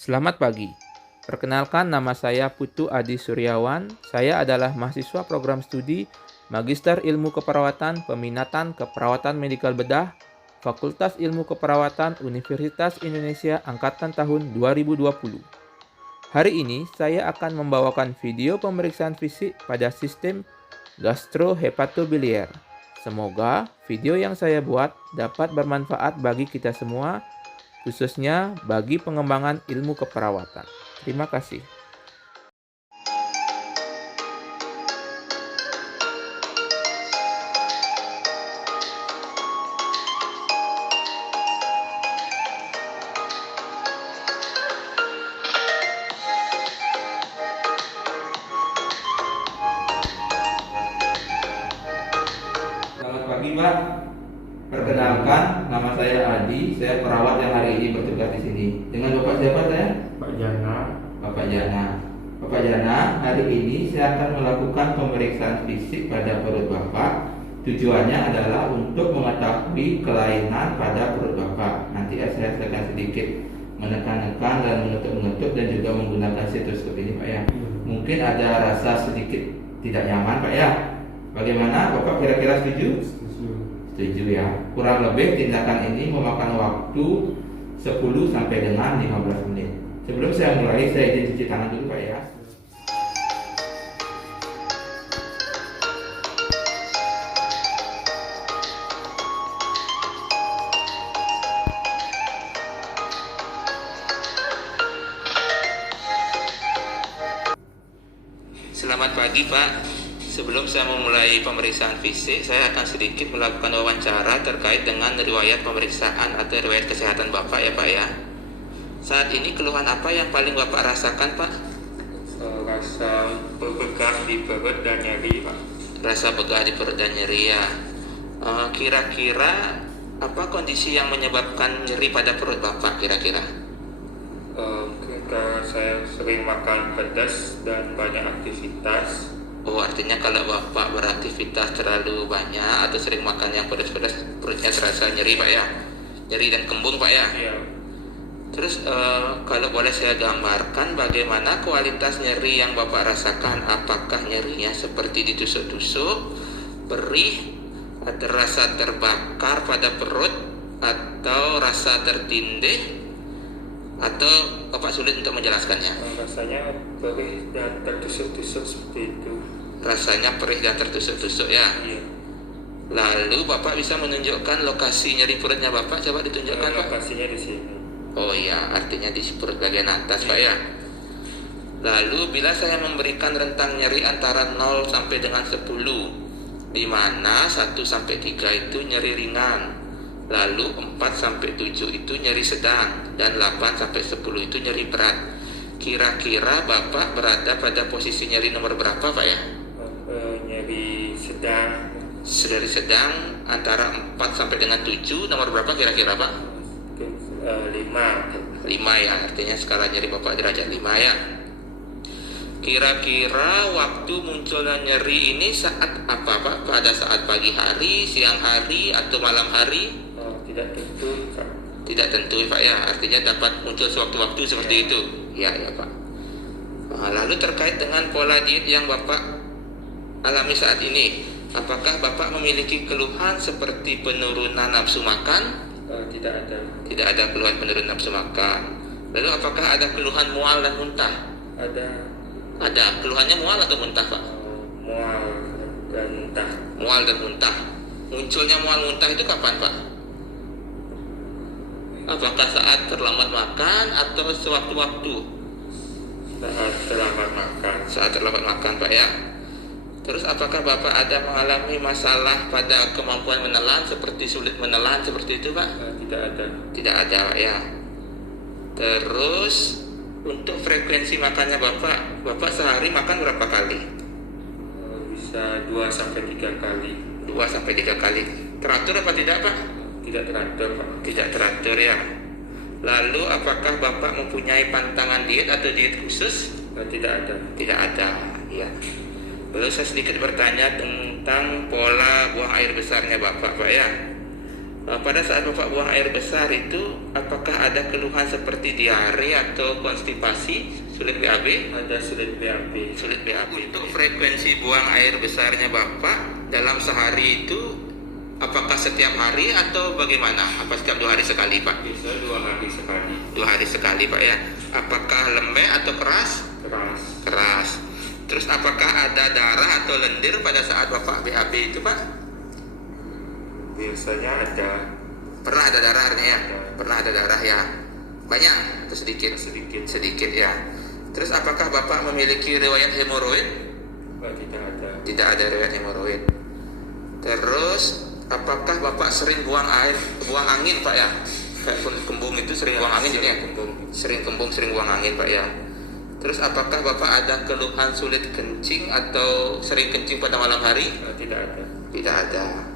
Selamat pagi. Perkenalkan, nama saya Putu Adi Suryawan. Saya adalah mahasiswa program studi Magister Ilmu Keperawatan Peminatan Keperawatan Medikal Bedah, Fakultas Ilmu Keperawatan Universitas Indonesia Angkatan tahun 2020. Hari ini saya akan membawakan video pemeriksaan fisik pada sistem gastrohepatobiliar. Semoga video yang saya buat dapat bermanfaat bagi kita semua, khususnya bagi pengembangan ilmu keperawatan. Terima kasih. Selamat pagi, Pak. Perkenalkan, nama saya Adi. Saya perawat yang hari ini bertugas di sini. Dengan Bapak siapa saya? Pak Jana. Bapak Jana. Bapak Jana, hari ini saya akan melakukan pemeriksaan fisik pada perut Bapak. Tujuannya adalah untuk mengetahui kelainan pada perut Bapak. Nanti saya akan sedikit menekan-nekan dan menutup-menutup dan juga menggunakan stetoskop ini, Pak ya. Mungkin ada rasa sedikit tidak nyaman, Pak ya. Bagaimana? Bapak kira-kira setuju? Setuju ya. Kurang lebih tindakan ini memakan waktu 10 sampai dengan 15 menit. Sebelum saya mulai, saya izin cuci tangan dulu, Pak ya. Selamat pagi, Pak. Sebelum saya memulai pemeriksaan fisik, saya akan sedikit melakukan wawancara terkait dengan riwayat pemeriksaan atau riwayat kesehatan Bapak ya, Pak ya. Saat ini keluhan apa yang paling Bapak rasakan, Pak? Rasa begah di perut dan nyeri, Pak. Rasa begah di perut dan nyeri ya. Kira-kira apa kondisi yang menyebabkan nyeri pada perut Bapak kira-kira? Karena saya sering makan pedas dan banyak aktivitas. Oh, artinya kalau Bapak beraktivitas terlalu banyak atau sering makan yang pedas-pedas, perutnya terasa nyeri, Pak ya? Nyeri dan kembung, Pak ya? Iya. Terus kalau boleh saya gambarkan bagaimana kualitas nyeri yang Bapak rasakan. Apakah nyerinya seperti ditusuk-tusuk, perih, ada rasa terbakar pada perut, atau rasa tertindih, atau Bapak sulit untuk menjelaskannya? Rasanya perih dan tertusuk-tusuk seperti itu. Rasanya perih dan tertusuk-tusuk ya. Iya. Lalu Bapak bisa menunjukkan lokasi nyeri perutnya Bapak? Coba ditunjukkan, Pak. Lokasinya di sini. Oh iya, artinya di perut bagian atas, Pak ya. Lalu bila saya memberikan rentang nyeri antara 0 sampai dengan 10, di mana 1 sampai 3 itu nyeri ringan, lalu 4 sampai 7 itu nyeri sedang, dan 8 sampai 10 itu nyeri berat. Kira-kira Bapak berada pada posisi nyeri nomor berapa, Pak ya? Nyeri sedang. Dari sedang antara 4 sampai dengan 7, nomor berapa kira-kira, Pak? 5. 5 ya, artinya skala nyeri Bapak derajat 5 ya. Kira-kira waktu munculnya nyeri ini saat apa, Pak? Pada saat pagi hari, siang hari, atau malam hari? Tidak tentu, Pak. Tidak tentu, Pak ya, artinya dapat muncul sewaktu-waktu seperti itu. Ya, ya, Pak. Lalu terkait dengan pola diet yang Bapak alami saat ini, apakah Bapak memiliki keluhan seperti penurunan nafsu makan? Tidak ada. Tidak ada keluhan penurunan nafsu makan. Lalu apakah ada keluhan mual dan muntah? Ada. Ada. Keluhannya mual atau muntah, Pak? Mual dan muntah. Mual dan muntah. Munculnya mual muntah itu kapan, Pak? Apakah saat terlambat makan atau sewaktu-waktu? Saat terlambat makan. Saat terlambat makan, Pak ya. Terus apakah Bapak ada mengalami masalah pada kemampuan menelan, seperti sulit menelan seperti itu, Pak? Tidak ada. Tidak ada, Pak ya. Terus untuk frekuensi makannya Bapak sehari makan berapa kali? Bisa 2 sampai 3 kali. 2 sampai 3 kali. Teratur apa tidak, Pak? Tidak teratur, Pak. Tidak teratur ya. Lalu apakah Bapak mempunyai pantangan diet atau diet khusus? Tidak ada. Tidak ada, ya. Lalu saya sedikit bertanya tentang pola buang air besarnya Bapak, Pak ya. Pada saat Bapak buang air besar itu, apakah ada keluhan seperti diare atau konstipasi, sulit BAB? Ada sulit BAB. Sulit BAB. Untuk frekuensi buang air besarnya Bapak dalam sehari itu, apakah setiap hari atau bagaimana? Apa setiap 2 hari sekali Pak? Bisa 2 hari sekali. 2 hari sekali Pak ya. Apakah lembek atau keras? Keras. Keras. Terus apakah ada darah atau lendir pada saat Bapak BAB itu Pak? Biasanya ada. Pernah ada darah ya? Ada. Pernah ada darah ya? Banyak atau sedikit? Sedikit. Sedikit ya. Terus apakah Bapak memiliki riwayat hemoroid? Tidak ada. Tidak ada riwayat hemoroid. Terus apakah Bapak sering buang angin Pak ya? Kayak kembung itu sering buang angin jadi ya? Sering kembung, sering buang angin Pak ya. Terus apakah Bapak ada keluhan sulit kencing atau sering kencing pada malam hari? Tidak ada. Tidak ada.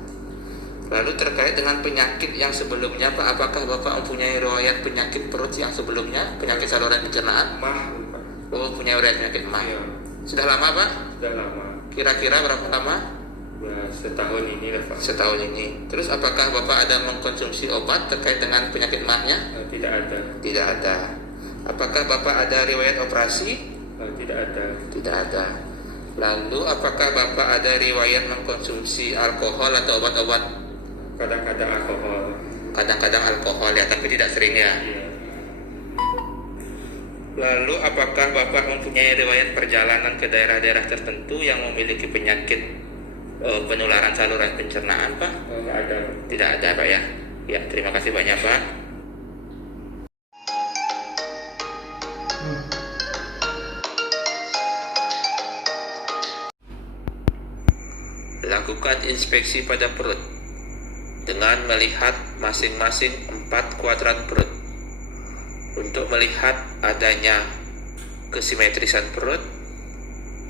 Lalu terkait dengan penyakit yang sebelumnya Pak, apakah Bapak mempunyai riwayat penyakit perut yang sebelumnya, penyakit saluran pencernaan? Mah, Pak. Oh, punya riwayat penyakit mah. Iya. Sudah lama Pak? Sudah lama. Kira-kira berapa lama? Ya, setahun ini lah Pak. Setahun ini. Terus apakah Bapak ada mengkonsumsi obat terkait dengan penyakit mahnya? Tidak ada. Tidak ada. Apakah Bapak ada riwayat operasi? Tidak ada. Tidak ada. Lalu apakah Bapak ada riwayat mengkonsumsi alkohol atau obat-obat? Kadang-kadang alkohol. Kadang-kadang alkohol ya, tapi tidak sering ya. Iya. Lalu apakah Bapak mempunyai riwayat perjalanan ke daerah-daerah tertentu yang memiliki penyakit penularan saluran pencernaan Pak? Tidak ada. Tidak ada Pak ya. Ya, terima kasih banyak Pak. Lakukan inspeksi pada perut dengan melihat masing-masing 4 kuadran perut untuk melihat adanya kesimetrisan perut,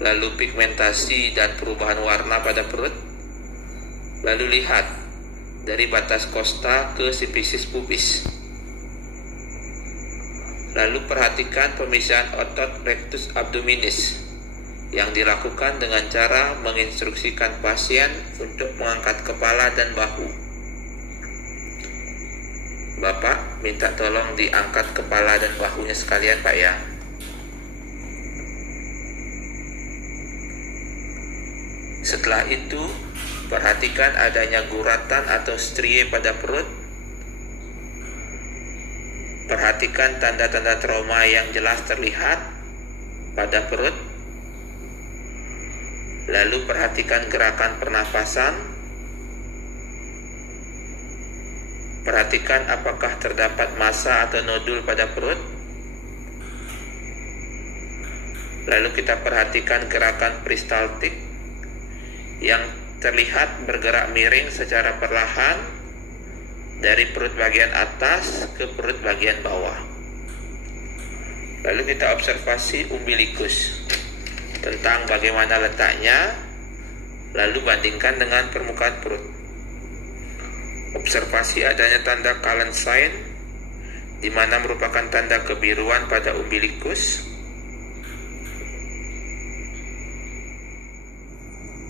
lalu pigmentasi dan perubahan warna pada perut, lalu lihat dari batas kosta ke sifisis pubis, lalu perhatikan pemisahan otot rectus abdominis yang dilakukan dengan cara menginstruksikan pasien untuk mengangkat kepala dan bahu. Bapak minta tolong diangkat kepala dan bahunya sekalian Pak ya. Setelah itu, perhatikan adanya guratan atau strie pada perut. Perhatikan tanda-tanda trauma yang jelas terlihat pada perut. Lalu perhatikan gerakan pernafasan. Perhatikan apakah terdapat massa atau nodul pada perut. Lalu kita perhatikan gerakan peristaltik yang terlihat bergerak miring secara perlahan dari perut bagian atas ke perut bagian bawah. Lalu kita observasi umbilikus tentang bagaimana letaknya, lalu bandingkan dengan permukaan perut. Observasi adanya tanda Callen sign, di mana merupakan tanda kebiruan pada umbilikus.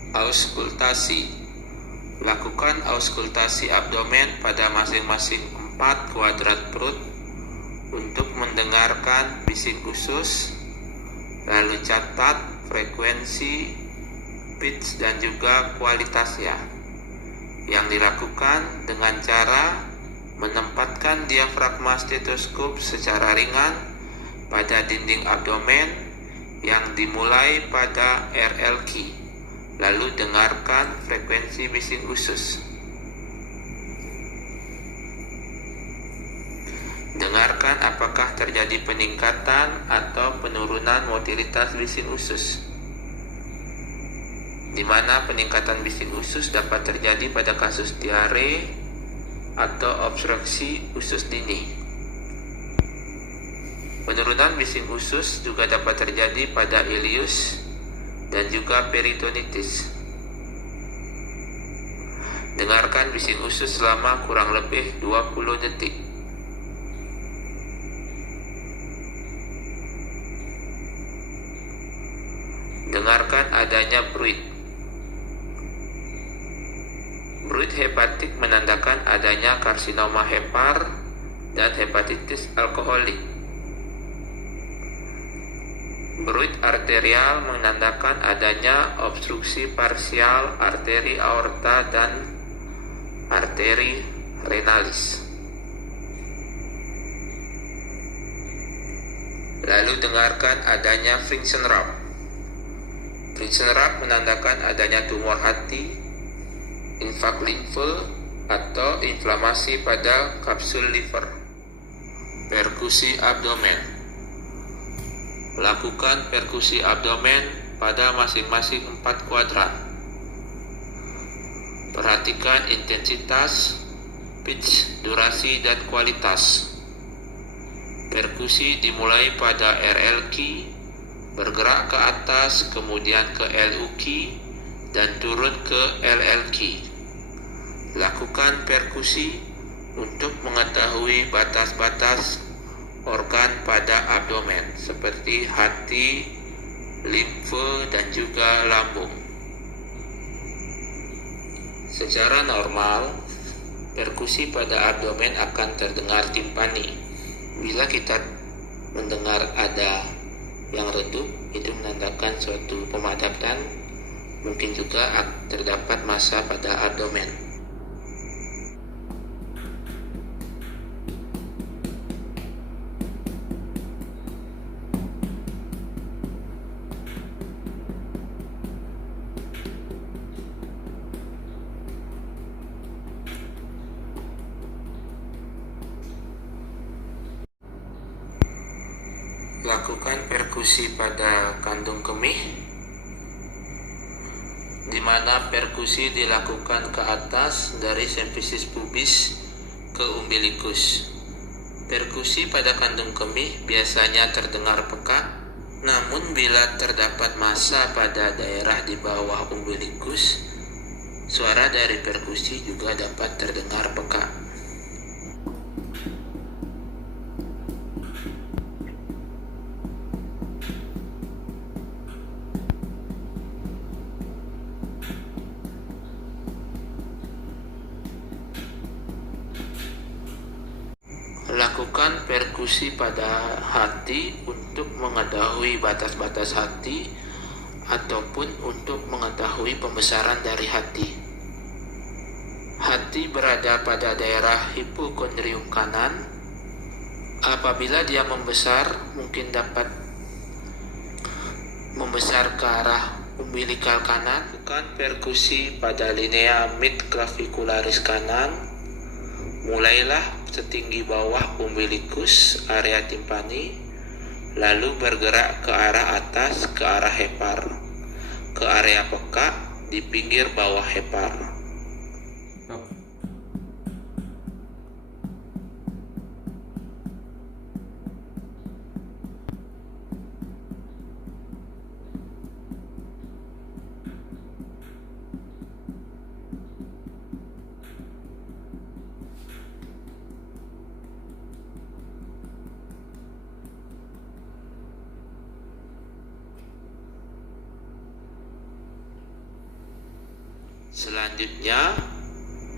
Auskultasi. Lakukan auskultasi abdomen pada masing-masing 4 kuadrat perut untuk mendengarkan bising usus, lalu catat frekuensi, pitch dan juga kualitasnya, yang dilakukan dengan cara menempatkan diafragma stetoskop secara ringan pada dinding abdomen yang dimulai pada RL key, lalu dengarkan frekuensi bising usus. Dengarkan apakah terjadi peningkatan atau penurunan motilitas bising usus, di mana peningkatan bising usus dapat terjadi pada kasus diare atau obstruksi usus dini. Penurunan bising usus juga dapat terjadi pada ileus dan juga peritonitis. Dengarkan bising usus selama kurang lebih 20 detik. Dengarkan adanya bruit. Bruit hepatik menandakan adanya karsinoma hepar dan hepatitis alkoholik. Bruit arterial menandakan adanya obstruksi parsial arteri aorta dan arteri renalis. Lalu dengarkan adanya Frentzen-Raab. Frentzen-Raab menandakan adanya tumor hati, infak limfe, atau inflamasi pada kapsul liver. Perkusi abdomen. Lakukan perkusi abdomen pada masing-masing 4 kuadran. Perhatikan intensitas, pitch, durasi, dan kualitas. Perkusi dimulai pada RL key, bergerak ke atas, kemudian ke LU key, dan turun ke LL key. Lakukan perkusi untuk mengetahui batas-batas organ pada abdomen seperti hati, limfe, dan juga lambung. Secara normal, perkusi pada abdomen akan terdengar timpani. Bila kita mendengar ada yang redup, itu menandakan suatu pemadatan. Mungkin juga terdapat massa pada abdomen. Lakukan perkusi pada kandung kemih, di mana perkusi dilakukan ke atas dari simfisis pubis ke umbilikus. Perkusi pada kandung kemih biasanya terdengar peka, namun bila terdapat massa pada daerah di bawah umbilikus, suara dari perkusi juga dapat terdengar peka. Lakukan perkusi pada hati untuk mengetahui batas-batas hati ataupun untuk mengetahui pembesaran dari hati. Hati berada pada daerah hipokondrium kanan. Apabila dia membesar, mungkin dapat membesar ke arah umbilikal kanan. Lakukan perkusi pada linea midclavicularis kanan. Mulailah setinggi bawah umbilikus, area timpani, lalu bergerak ke arah atas, ke arah hepar, ke area peka di pinggir bawah hepar. Selanjutnya,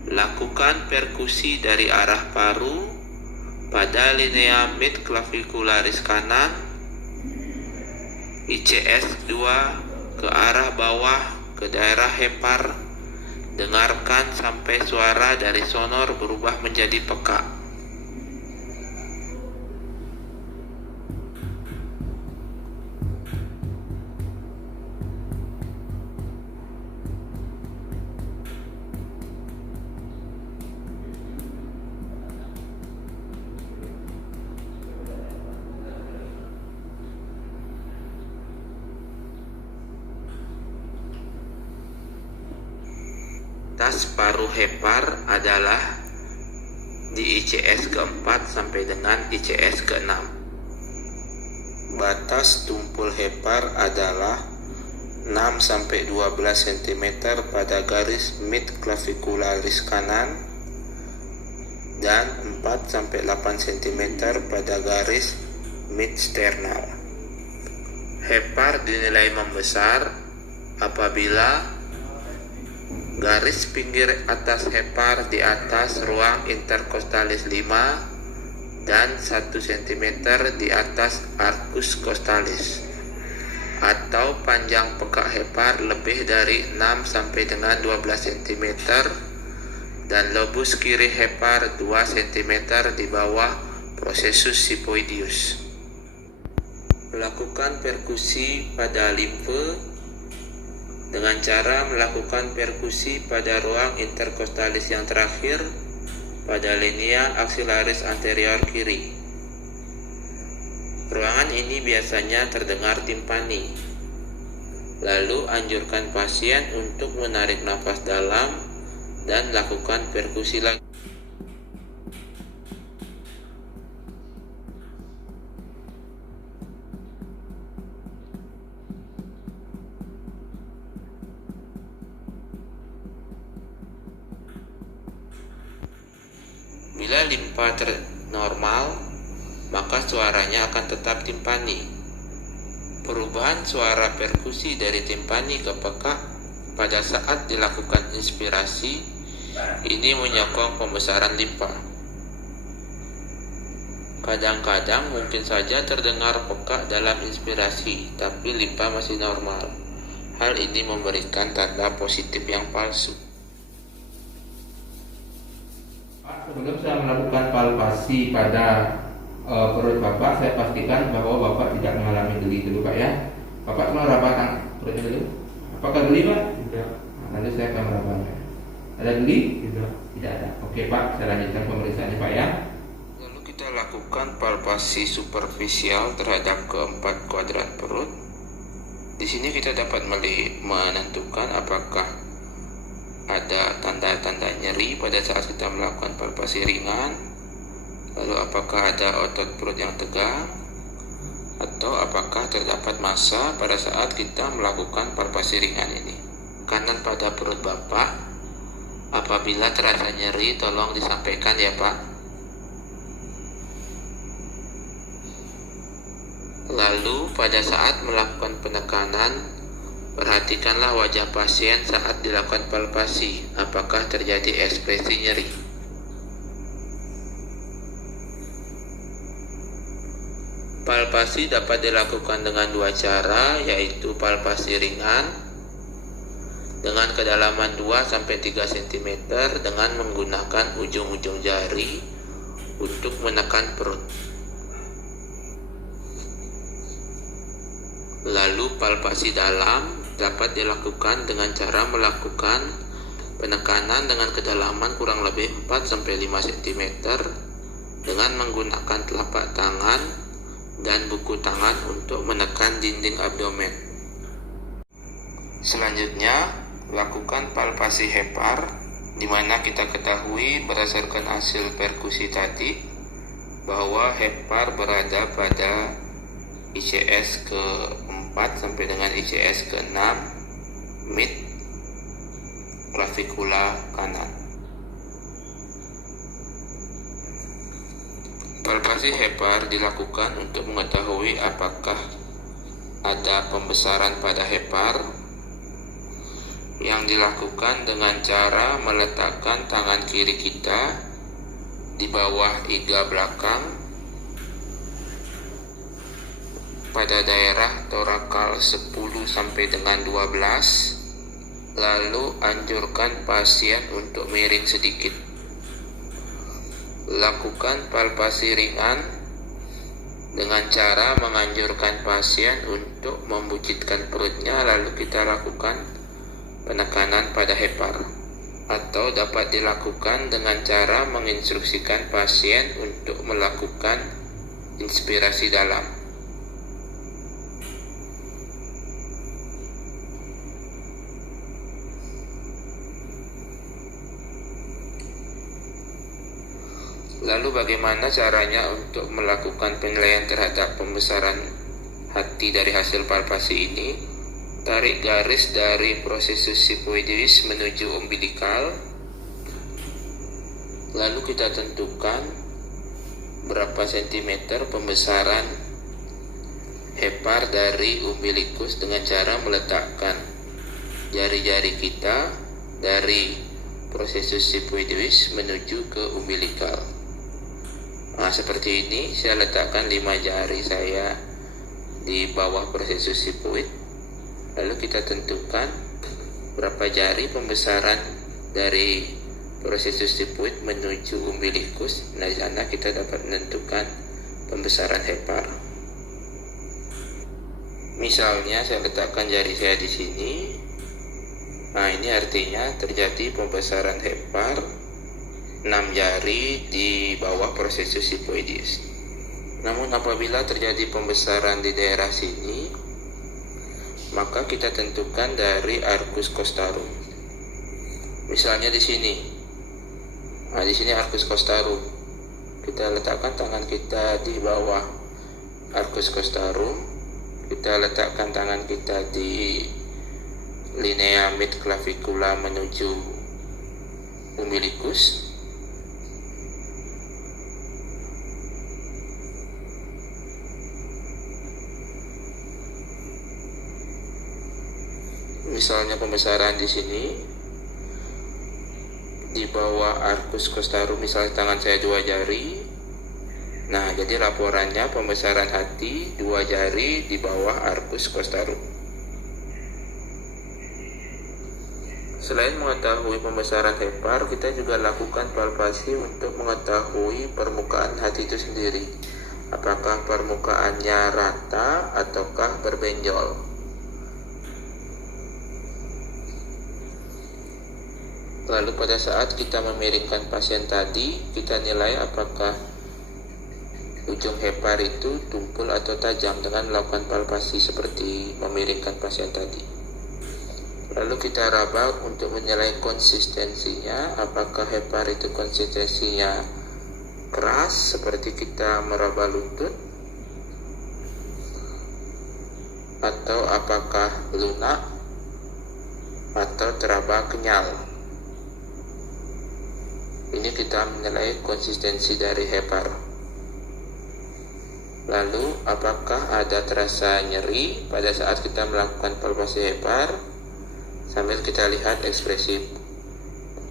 lakukan perkusi dari arah paru pada linea midclavicularis kanan, ICS 2 ke arah bawah ke daerah hepar. Dengarkan sampai suara dari sonor berubah menjadi peka. Batas paru hepar adalah di ICS ke-4 sampai dengan ICS ke-6. Batas tumpul hepar adalah 6 sampai 12 cm pada garis midclavicularis kanan dan 4 sampai 8 cm pada garis midsternal. Hepar dinilai membesar apabila garis pinggir atas hepar di atas ruang interkostalis 5 dan 1 cm di atas arcus costalis, atau panjang pekak hepar lebih dari 6 sampai dengan 12 cm dan lobus kiri hepar 2 cm di bawah processus sipoideus. Melakukan perkusi pada limfe dengan cara melakukan perkusi pada ruang interkostalis yang terakhir pada linea aksilaris anterior kiri. Ruangan ini biasanya terdengar timpani. Lalu anjurkan pasien untuk menarik nafas dalam dan lakukan perkusi lagi. Bila limpa normal, maka suaranya akan tetap timpani. Perubahan suara perkusi dari timpani ke pekak pada saat dilakukan inspirasi ini menyokong pembesaran limpa. Kadang-kadang mungkin saja terdengar pekak dalam inspirasi, tapi limpa masih normal. Hal ini memberikan tanda positif yang palsu. Sebelum saya melakukan palpasi pada perut Bapak, saya pastikan bahwa Bapak tidak mengalami geli dulu Pak ya. Bapak meraba perutnya dulu. Apakah geli Pak? Tidak. Nanti saya akan merabanya. Ada geli? Tidak. Tidak ada. Oke Pak, saya lanjutkan pemeriksaannya Pak ya. Lalu kita lakukan palpasi superficial terhadap keempat kuadran perut. Di sini kita dapat menentukan apakah ada tanda-tanda nyeri pada saat kita melakukan palpasi ringan, lalu apakah ada otot perut yang tegang, atau apakah terdapat massa pada saat kita melakukan palpasi ringan ini. Kanan pada perut Bapak, apabila terasa nyeri tolong disampaikan ya Pak. Lalu pada saat melakukan penekanan, perhatikanlah wajah pasien saat dilakukan palpasi, apakah terjadi ekspresi nyeri. Palpasi dapat dilakukan dengan dua cara, yaitu palpasi ringan dengan kedalaman 2-3 cm dengan menggunakan ujung-ujung jari untuk menekan perut. Lalu palpasi dalam dapat dilakukan dengan cara melakukan penekanan dengan kedalaman kurang lebih 4-5 cm dengan menggunakan telapak tangan dan buku tangan untuk menekan dinding abdomen. Selanjutnya, lakukan palpasi hepar, di mana kita ketahui berdasarkan hasil perkusi tadi bahwa hepar berada pada ICS ke-4 sampai dengan ICS ke-6 mid clavicula kanan. Palpasi hepar dilakukan untuk mengetahui apakah ada pembesaran pada hepar, yang dilakukan dengan cara meletakkan tangan kiri kita di bawah iga belakang pada daerah torakal 10 sampai dengan 12, lalu anjurkan pasien untuk miring sedikit. Lakukan palpasi ringan dengan cara menganjurkan pasien untuk membujitkan perutnya, lalu kita lakukan penekanan pada hepar, atau dapat dilakukan dengan cara menginstruksikan pasien untuk melakukan inspirasi dalam. Lalu bagaimana caranya untuk melakukan penilaian terhadap pembesaran hati dari hasil palpasi ini? Tarik garis dari processus sipoideus menuju umbilikal. Lalu kita tentukan berapa sentimeter pembesaran hepar dari umbilikus dengan cara meletakkan jari-jari kita dari prosesus sigmoides menuju ke umbilikal. Nah, seperti ini saya letakkan 5 jari saya di bawah prosesus sigmoid. Lalu kita tentukan berapa jari pembesaran dari prosesus sigmoid menuju umbilikus. Nah, di sana kita dapat menentukan pembesaran hepar. Misalnya saya letakkan jari saya di sini. Nah, ini artinya terjadi pembesaran hepar 6 jari di bawah prosesus sigmoides. Namun apabila terjadi pembesaran di daerah sini, maka kita tentukan dari arcus costarum. Misalnya di sini. Nah, di sini arcus costarum. Kita letakkan tangan kita di bawah arcus costarum. Kita letakkan tangan kita di linea mid clavicula menuju umbilikus. Misalnya pembesaran di sini di bawah arcus costarum, misalnya tangan saya 2 jari. Nah, jadi laporannya pembesaran hati 2 jari di bawah arcus costarum. Selain mengetahui pembesaran hepar, kita juga lakukan palpasi untuk mengetahui permukaan hati itu sendiri. Apakah permukaannya rata ataukah berbenjol. Lalu pada saat kita memiringkan pasien tadi, kita nilai apakah ujung hepar itu tumpul atau tajam dengan melakukan palpasi seperti memiringkan pasien tadi. Lalu kita raba untuk menilai konsistensinya, apakah hepar itu konsistensinya keras seperti kita meraba lutut, atau apakah lunak atau teraba kenyal. Ini kita menilai konsistensi dari hepar. Lalu apakah ada terasa nyeri pada saat kita melakukan palpasi hepar, sambil kita lihat ekspresi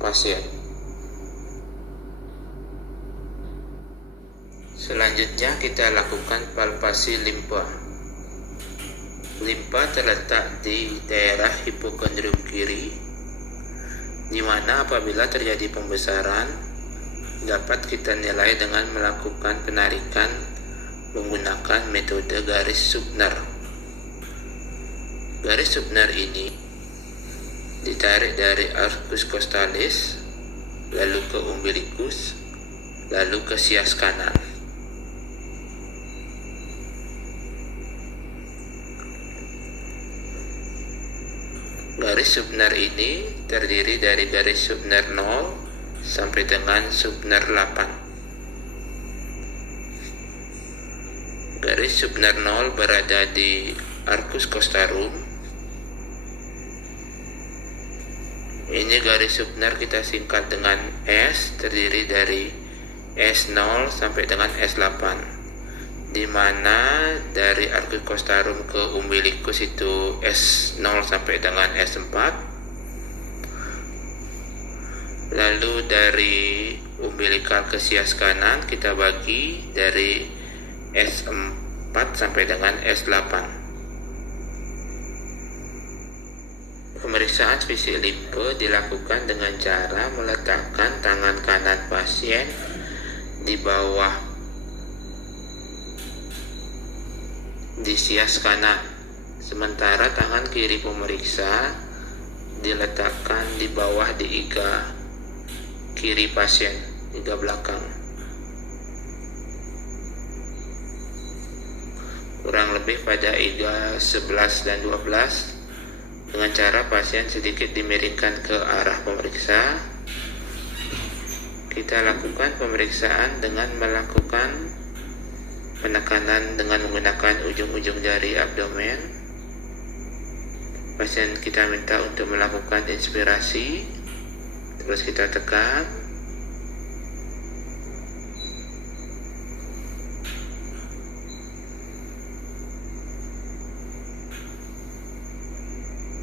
pasien. Selanjutnya kita lakukan palpasi limpa. Limpa terletak di daerah hipokondrium kiri, di mana apabila terjadi pembesaran dapat kita nilai dengan melakukan penarikan menggunakan metode garis Subner. Garis Subner ini ditarik dari arcus costalis, lalu ke umbilikus, lalu ke sias kanan. Garis Subner ini terdiri dari garis Subner 0 sampai dengan Subner 8. Garis Subner 0 berada di arcus costarum. Ini garis Subner kita singkat dengan S, terdiri dari S0 sampai dengan S8. Di mana dari arcus costarum ke umbilikus itu S0 sampai dengan S4. Lalu dari umbilikal ke sias kanan kita bagi dari S4 sampai dengan S8. Pemeriksaan fisik limpa dilakukan dengan cara meletakkan tangan kanan pasien di bawah di sias kanan, sementara tangan kiri pemeriksa diletakkan di bawah di iga kiri pasien, iga belakang. Kurang lebih pada iga 11 dan 12, dengan cara pasien sedikit dimiringkan ke arah pemeriksa. Kita lakukan pemeriksaan dengan melakukan penekanan dengan menggunakan ujung-ujung jari abdomen. Pasien kita minta untuk melakukan inspirasi, terus kita tekan.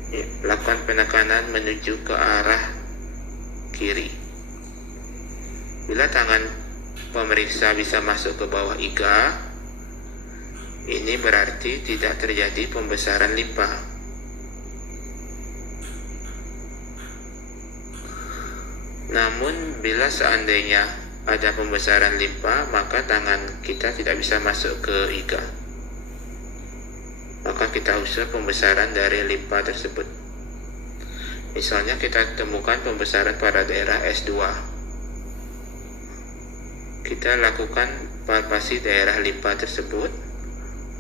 Ya. lakukan penekanan menuju ke arah kiri. Bila tangan pemeriksa bisa masuk ke bawah iga, ini berarti tidak terjadi pembesaran limpa. Namun bila seandainya ada pembesaran limpa, maka tangan kita tidak bisa masuk ke iga. Maka kita usul pembesaran dari limpa tersebut. Misalnya kita temukan pembesaran pada daerah S2. Kita lakukan palpasi daerah limpa tersebut,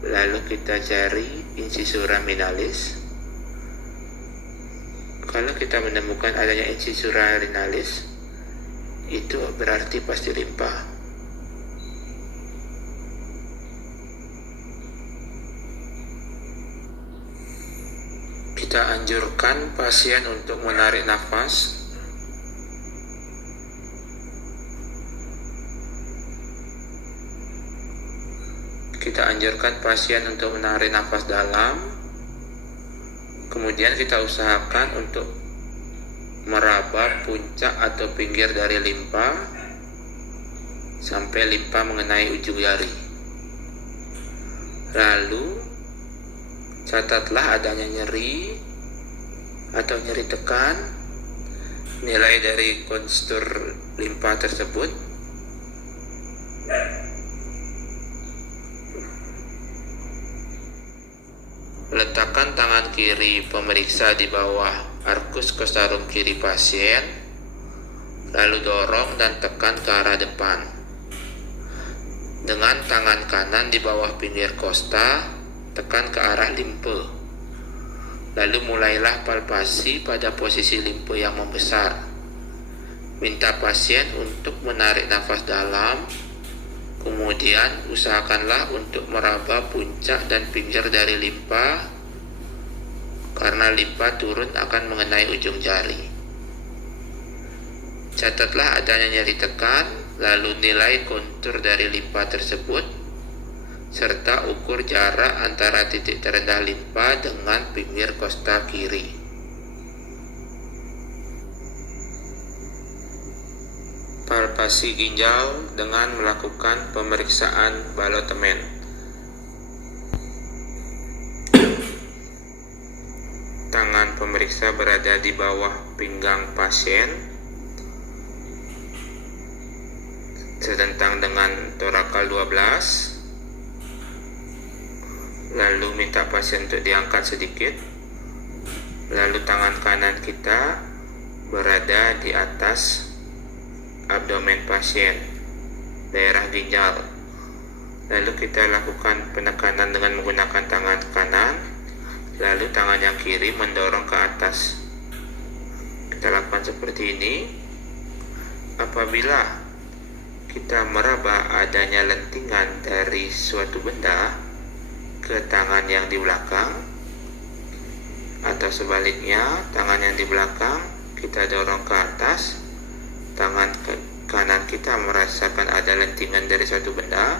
lalu kita cari incisura minalis. Kalau kita menemukan adanya incisura rinalis, itu berarti pasti limpa. Kita anjurkan pasien untuk menarik nafas. Kita anjurkan pasien untuk menarik nafas dalam. Kemudian kita usahakan untuk meraba puncak atau pinggir dari limpa sampai limpa mengenai ujung jari. Lalu catatlah adanya nyeri atau nyeri tekan, nilai dari konstur limpa tersebut. Letakkan tangan kiri pemeriksa di bawah arkus costarum kiri pasien, lalu dorong dan tekan ke arah depan. Dengan tangan kanan di bawah pinggir kosta, tekan ke arah limpe. Lalu mulailah palpasi pada posisi limpe yang membesar. Minta pasien untuk menarik nafas dalam, kemudian usahakanlah untuk meraba puncak dan pinggir dari limpa, karena limpa turun akan mengenai ujung jari. Catatlah adanya nyeri tekan, lalu nilai kontur dari limpa tersebut, serta ukur jarak antara titik terendah limpa dengan pinggir kosta kiri. Palpasi ginjal dengan melakukan pemeriksaan balotemen. Tangan pemeriksa berada di bawah pinggang pasien, sedentang dengan torakal 12. Lalu minta pasien untuk diangkat sedikit. Lalu tangan kanan kita berada di atas abdomen pasien, daerah ginjal. Lalu kita lakukan penekanan dengan menggunakan tangan kanan, lalu tangan yang kiri mendorong ke atas. Kita lakukan seperti ini. Apabila kita meraba adanya lentingan dari suatu benda ke tangan yang di belakang, atau sebaliknya tangan yang di belakang kita dorong ke atas, tangan kanan kita merasakan ada lentingan dari suatu benda,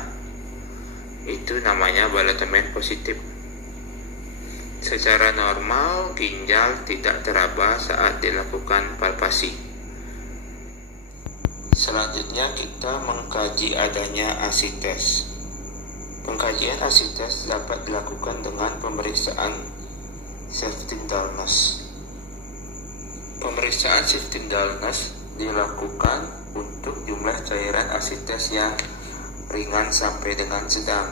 itu namanya balotemen positif. Secara normal ginjal tidak teraba saat dilakukan palpasi. Selanjutnya kita mengkaji adanya asites. Pengkajian asites dapat dilakukan dengan pemeriksaan shifting dullness. Pemeriksaan shifting dullness dilakukan untuk jumlah cairan asites yang ringan sampai dengan sedang.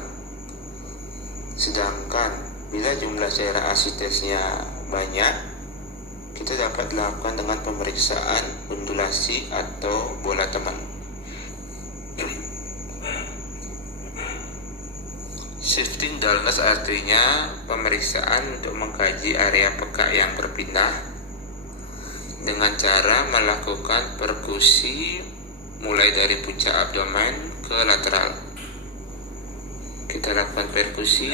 Sedangkan bila jumlah cairan asitesnya banyak, kita dapat dilakukan dengan pemeriksaan undulasi atau bola teman. Shifting dullness artinya pemeriksaan untuk mengkaji area pekak yang berpindah dengan cara melakukan perkusi mulai dari puncak abdomen ke lateral. Kita lakukan perkusi.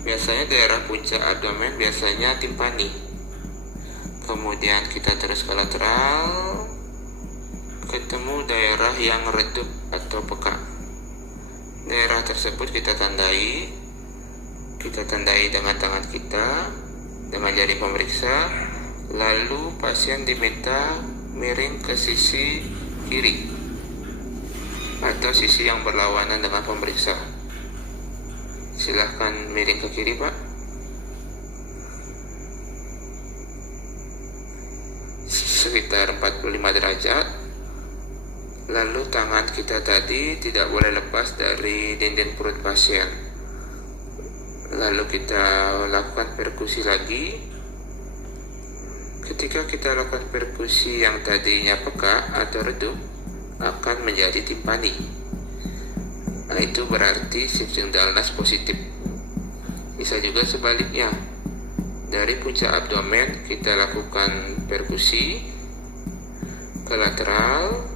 Biasanya daerah puncak abdomen biasanya timpani. Kemudian kita terus ke lateral, ketemu daerah yang redup atau pekak. Daerah tersebut kita tandai dengan tangan kita. dengan jari pemeriksa, lalu pasien diminta miring ke sisi kiri atau sisi yang berlawanan dengan pemeriksa. Silahkan miring ke kiri, Pak. Sekitar 45 derajat. Lalu tangan kita tadi tidak boleh lepas dari dinding perut pasien. Lalu kita lakukan perkusi lagi. Ketika kita lakukan perkusi yang tadinya peka atau redup akan menjadi timpani. Nah, itu berarti shifting dullness positif. Bisa juga sebaliknya. Dari puncak abdomen kita lakukan perkusi ke lateral,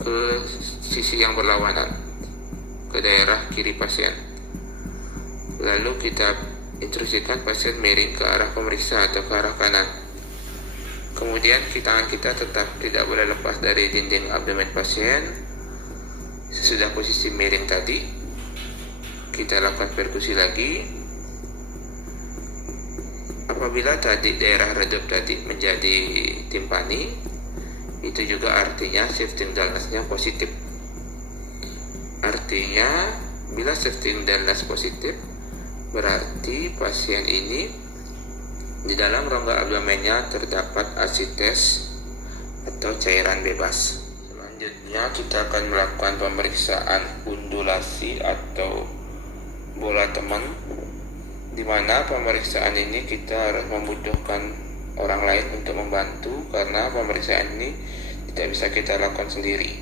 ke sisi yang berlawanan, ke daerah kiri pasien. Lalu kita instruksikan pasien miring ke arah pemeriksa atau ke arah kanan. Kemudian tangan kita tetap tidak boleh lepas dari dinding abdomen pasien. Sesudah posisi miring tadi, kita lakukan perkusi lagi. Apabila tadi daerah redup tadi menjadi timpani, itu juga artinya shifting dullness-nya positif. Artinya bila shifting dullness positif, berarti pasien ini di dalam rongga abdomennya terdapat asites atau cairan bebas. Selanjutnya kita akan melakukan pemeriksaan undulasi atau bola teman, di mana pemeriksaan ini kita harus membutuhkan orang lain untuk membantu karena pemeriksaan ini tidak bisa kita lakukan sendiri.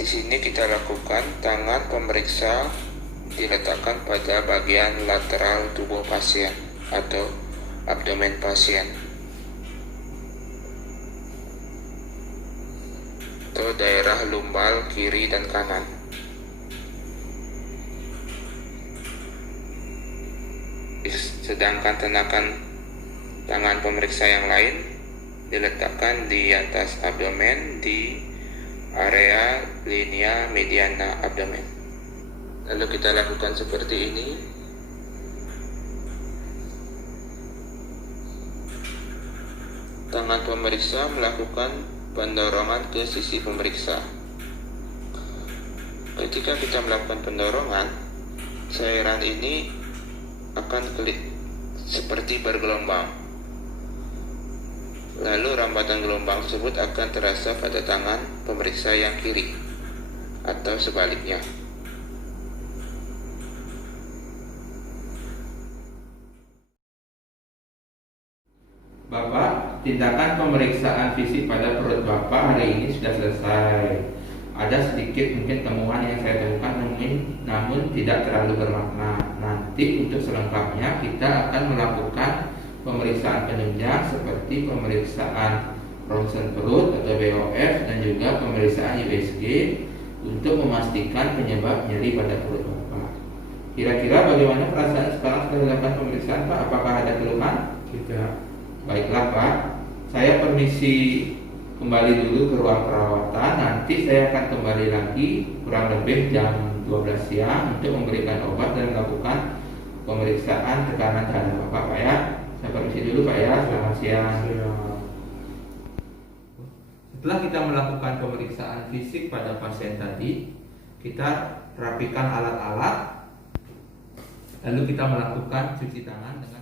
Di sini kita lakukan tangan pemeriksa diletakkan pada bagian lateral tubuh pasien atau abdomen pasien atau daerah lumbal kiri dan kanan. Sedangkan tangan pemeriksa yang lain diletakkan di atas abdomen di area linea mediana abdomen. Lalu kita lakukan seperti ini. Tangan pemeriksa melakukan pendorongan ke sisi pemeriksa. Ketika kita melakukan pendorongan, cairan ini akan seperti bergelombang. Lalu rambatan gelombang tersebut akan terasa pada tangan pemeriksa yang kiri atau sebaliknya. Bapak, tindakan pemeriksaan fisik pada perut Bapak hari ini sudah selesai. Ada sedikit mungkin temuan yang saya temukan namun tidak terlalu bermakna. Nanti untuk selengkapnya kita akan melakukan pemeriksaan penunjang seperti pemeriksaan ronsen perut atau BOF dan juga pemeriksaan USG untuk memastikan penyebab nyeri pada perut Bapak. Kira-kira bagaimana perasaan sekarang setelah dilakukan pemeriksaan, Pak? Apakah ada keluhan? Tidak. Baiklah, Pak. Saya permisi kembali dulu ke ruang perawatan. Nanti saya akan kembali lagi kurang lebih jam 12 siang untuk memberikan obat dan melakukan pemeriksaan tekanan darah Bapak, Pak ya. Saya permisi dulu, Pak ya. Selamat siang. Setelah kita melakukan pemeriksaan fisik pada pasien tadi, kita rapikan alat-alat, lalu kita melakukan cuci tangan dengan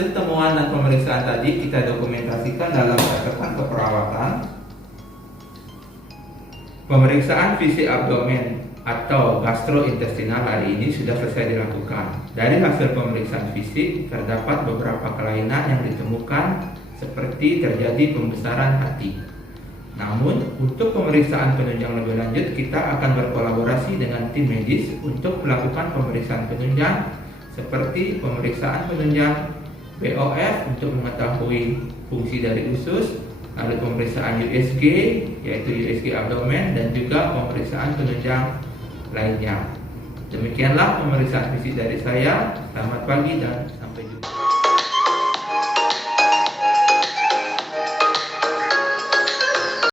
hasil temuan dan pemeriksaan tadi kita dokumentasikan dalam catatan keperawatan. Pemeriksaan fisik abdomen atau gastrointestinal hari ini sudah selesai dilakukan. Dari hasil pemeriksaan fisik terdapat beberapa kelainan yang ditemukan seperti terjadi pembesaran hati. Namun untuk pemeriksaan penunjang lebih lanjut kita akan berkolaborasi dengan tim medis untuk melakukan pemeriksaan penunjang seperti pemeriksaan penunjang BOF untuk mengetahui fungsi dari usus, lalu pemeriksaan USG yaitu USG abdomen dan juga pemeriksaan penunjang lainnya. Demikianlah pemeriksaan fisik dari saya. Selamat pagi dan sampai jumpa.